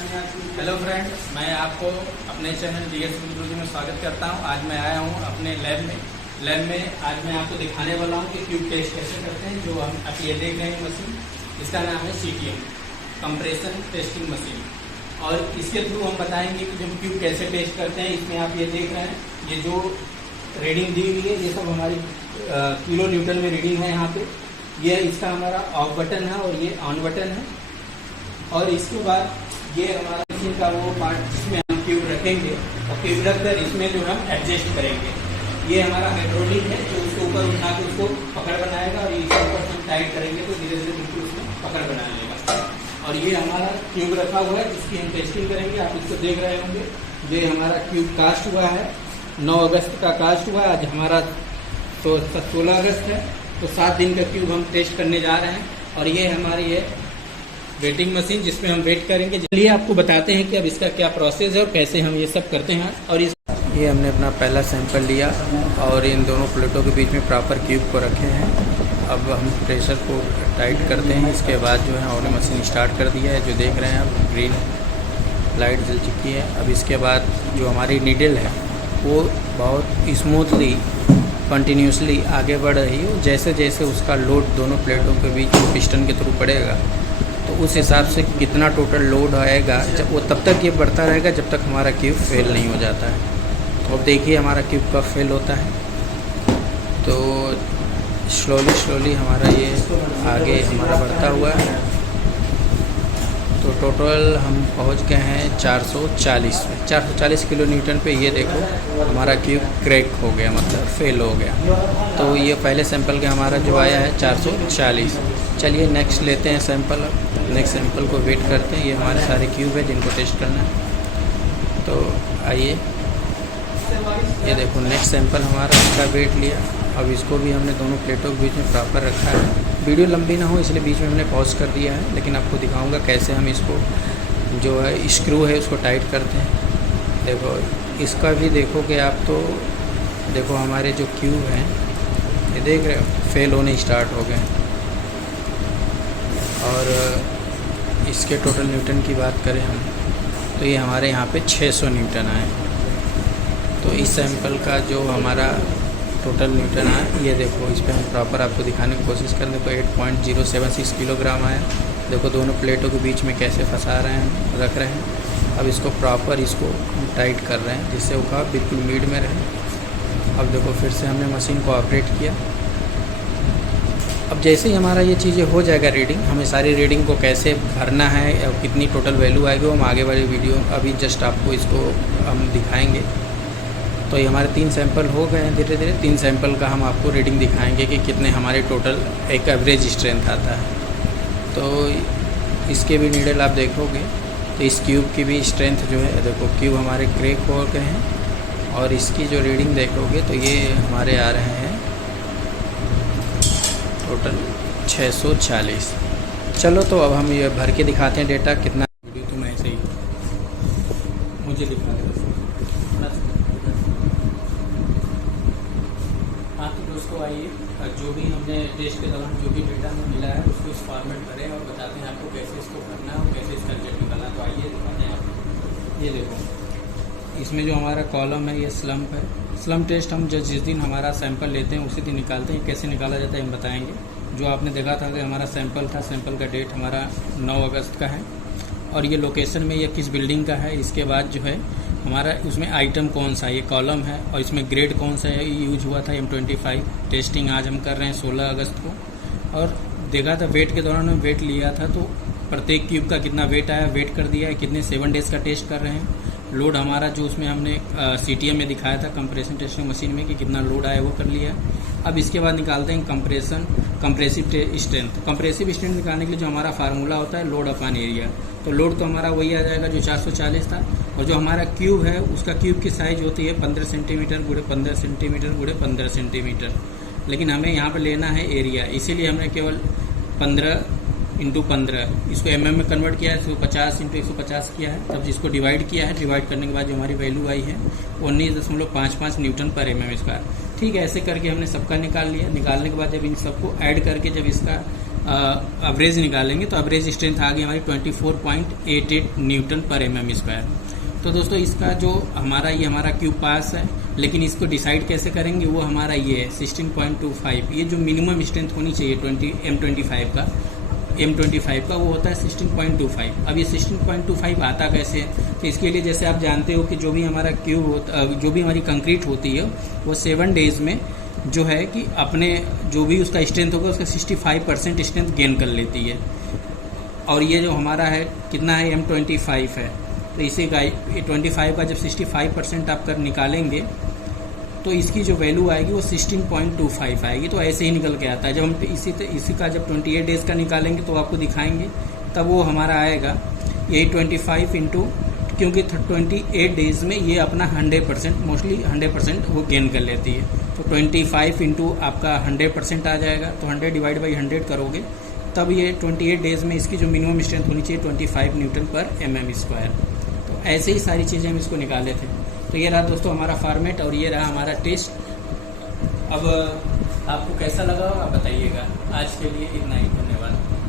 Hello friend, मैं आपको अपने चैनल डीएस टेक्नोलॉजी में स्वागत करता हूं। आज मैं आया हूं अपने लैब में आज मैं आपको दिखाने वाला हूं कि क्यूब टेस्ट कैसे करते हैं। जो हम आप ये देख रहे हैं मशीन, इसका नाम है CTM कंप्रेशन टेस्टिंग मशीन। और इसके थ्रू हम बताएंगे कि जब क्यूब कैसे टेस्ट करते हैं। इसमें आप ये देख रहे हैं, ये जो रीडिंग दी हुई है ये सब हमारी किलो न्यूटन में रीडिंग है। यहाँ पे ये इसका हमारा ऑफ बटन है और ये ऑन बटन है। और इसके बाद ये हमारा मशीन का वो पार्ट जिसमें हम क्यूब रखेंगे और क्यूब रखकर इसमें जो हम एडजस्ट करेंगे। ये हमारा हाइड्रोलिक है जो उसके ऊपर उठा के उसको पकड़ बनाएगा और इसके ऊपर हम टाइट करेंगे तो धीरे धीरे बिल्कुल उसमें पकड़ बना लेगा। और ये हमारा क्यूब रखा हुआ है जिसकी हम टेस्टिंग करेंगे। आप इसको देख रहे होंगे, ये हमारा क्यूब कास्ट हुआ है। 9 अगस्त का कास्ट हुआ। आज हमारा 16 अगस्त है, तो 7 दिन का क्यूब हम टेस्ट करने जा रहे हैं। और ये हमारी है वेटिंग मशीन जिसमें हम वेट करेंगे। चलिए आपको बताते हैं कि अब इसका क्या प्रोसेस है और कैसे हम ये सब करते हैं। और ये हमने अपना पहला सैंपल लिया और इन दोनों प्लेटों के बीच में प्रॉपर क्यूब को रखे हैं। अब हम प्रेशर को टाइट करते हैं। इसके बाद जो है हमने मशीन स्टार्ट कर दिया है। जो देख रहे हैं आप, ग्रीन लाइट जल चुकी है। अब इसके बाद जो हमारी नीडल है वो बहुत स्मूथली कंटिन्यूसली आगे बढ़ रही है। जैसे जैसे उसका लोड दोनों प्लेटों के बीच पिस्टन के थ्रू पड़ेगा तो उस हिसाब से कितना टोटल लोड आएगा, जब वो तब तक ये बढ़ता रहेगा जब तक हमारा क्यूब फेल नहीं हो जाता है। तो अब देखिए हमारा क्यूब कब फेल होता है। तो स्लोली हमारा ये आगे हमारा बढ़ता हुआ है। तो टोटल हम पहुंच गए हैं 440 किलो न्यूटन पे। ये देखो हमारा क्यूब क्रैक हो गया, मतलब फेल हो गया। तो ये पहले सैंपल का हमारा जो आया है 440। चलिए नेक्स्ट लेते हैं सैंपल। नेक्स्ट सैंपल को वेट करते हैं। ये हमारे सारे क्यूब है जिनको टेस्ट करना है। तो आइए, ये देखो नेक्स्ट सैंपल हमारा, इसका वेट लिया। अब इसको भी हमने दोनों प्लेटों के बीच में प्रॉपर रखा है। वीडियो लंबी ना हो इसलिए बीच में हमने पॉज कर दिया है, लेकिन आपको दिखाऊंगा कैसे हम इसको जो है स्क्रू है उसको टाइट करते हैं। देखो इसका भी देखोगे आप तो देखो हमारे जो क्यूब हैं ये देख रहे हो फेल होने स्टार्ट हो गए। और इसके टोटल न्यूटन की बात करें हम तो ये हमारे यहाँ पे 600 न्यूटन आए। तो इस सैंपल का जो हमारा टोटल न्यूटन आया ये देखो, इस पर हम प्रॉपर आपको दिखाने की कोशिश करें। देखो 8.076 किलोग्राम आया। देखो दोनों प्लेटों के बीच में कैसे फंसा रहे हैं, रख रहे हैं। अब इसको प्रॉपर इसको हम टाइट कर रहे हैं जिससे वो बिल्कुल मिड में रहे। अब देखो फिर से हमने मशीन को ऑपरेट किया। अब जैसे ही हमारा ये चीज़ें हो जाएगा रीडिंग, हमें सारी रीडिंग को कैसे भरना है और कितनी टोटल वैल्यू आएगी वो हम आगे वाली वीडियो अभी जस्ट आपको इसको हम दिखाएंगे। तो ये हमारे 3 सैंपल हो गए हैं। धीरे धीरे 3 सैंपल का हम आपको रीडिंग दिखाएंगे कि कितने हमारे टोटल एक एवरेज स्ट्रेंथ आता है। तो इसके भी नीडल आप देखोगे तो इस क्यूब की भी स्ट्रेंथ जो है, देखो क्यूब हमारे क्रैक हो गए हैं। और इसकी जो रीडिंग देखोगे तो ये हमारे आ रहे हैं टोटल 640। चलो तो अब हम ये भर के दिखाते हैं डेटा कितना। वीडियो तुम ऐसे ही मुझे दिखा दो। हाँ तो दोस्तों आइए, जो भी हमने टेस्ट के दौरान जो भी डेटा हमें मिला है उसको इस फॉर्मेट करें और बताते हैं आपको कैसे इसको करना है और कैसे इसका रिजल्ट निकालना है। तो आइए दिखाते हैं आपको। ये देखो इसमें जो हमारा कॉलम है ये स्लम्प है। स्लम्प टेस्ट हम जिस दिन हमारा सैंपल लेते हैं उसी दिन निकालते हैं। कैसे निकाला जाता है हम बताएंगे। जो आपने देखा था कि हमारा सैंपल था, सैंपल का डेट हमारा 9 अगस्त का है और ये लोकेशन में ये किस बिल्डिंग का है। इसके बाद जो है हमारा उसमें आइटम कौन सा, ये कॉलम है और इसमें ग्रेड कौन सा है, ये यूज हुआ था M25। टेस्टिंग आज हम कर रहे हैं 16 अगस्त को। और देखा था वेट के दौरान हम वेट लिया था तो प्रत्येक क्यूब का कितना वेट आया, वेट कर दिया है। कितने 7 डेज़ का टेस्ट कर रहे हैं। लोड हमारा जो उसमें हमने CTM में दिखाया था कंप्रेशन टेस्टिंग मशीन में कि कितना लोड आया वो कर लिया। अब इसके बाद निकालते हैं कंप्रेसिव स्ट्रेंथ। कंप्रेसिव स्ट्रेंथ निकालने के लिए जो हमारा फार्मूला होता है लोड अपॉन एरिया। तो लोड तो हमारा वही आ जाएगा जो 440 था। और जो हमारा क्यूब है उसका क्यूब की साइज होती है 15 सेंटीमीटर गुणे 15 सेंटीमीटर गुणे 15 सेंटीमीटर। लेकिन हमें यहाँ पर लेना है एरिया, इसीलिए हमने केवल 15 इंटू 15, इसको mm में कन्वर्ट किया है, 150 इंटू 150 किया है, तब जिसको डिवाइड किया है, डिवाइड करने के बाद जो हमारी वैल्यू आई है 19.55 न्यूटन पर mm स्क्वायर। ठीक है, ऐसे करके हमने सबका निकाल लिया। निकालने के बाद जब इन सबको ऐड करके जब इसका एवरेज निकालेंगे तो एवरेज स्ट्रेंथ आ गई हमारी 24.88 न्यूटन पर mm स्क्वायर। तो दोस्तों इसका जो हमारा क्यूब पास है, लेकिन इसको डिसाइड कैसे करेंगे वो हमारा ये है 16.25। ये जो मिनिमम स्ट्रेंथ होनी चाहिए M25 का वो होता है 16.25। अब ये 16.25 आता कैसे है? तो इसके लिए जैसे आप जानते हो कि जो भी हमारा क्यूब होता, जो भी हमारी कंक्रीट होती है वो 7 डेज में जो है कि अपने जो भी उसका स्ट्रेंथ होगा उसका 65% स्ट्रेंथ गेन कर लेती है। और ये जो हमारा है कितना है, M25 है, तो इसी का 25 का जब 65% आप कर निकालेंगे तो इसकी जो वैल्यू आएगी वो 16.25 आएगी। तो ऐसे ही निकल के आता है। जब हम इसी का जब 28 डेज़ का निकालेंगे तो आपको दिखाएंगे, तब वो हमारा आएगा यही 25 इंटू, क्योंकि 28 डेज़ में ये अपना 100% मोस्टली 100% वो गेन कर लेती है। तो 25 इंटू आपका 100% आ जाएगा, तो 100 डिवाइड बाई 100 करोगे तब ये 28 डेज़ में इसकी जो मिनिमम स्ट्रेंथ होनी चाहिए 25 न्यूटन पर mm स्क्वायर। तो ऐसे ही सारी चीज़ें हम इसको निकाले थे। तो ये रहा दोस्तों हमारा फॉर्मेट और ये रहा हमारा टेस्ट। अब आपको कैसा लगा आप बताइएगा। आज के लिए इतना ही, धन्यवाद।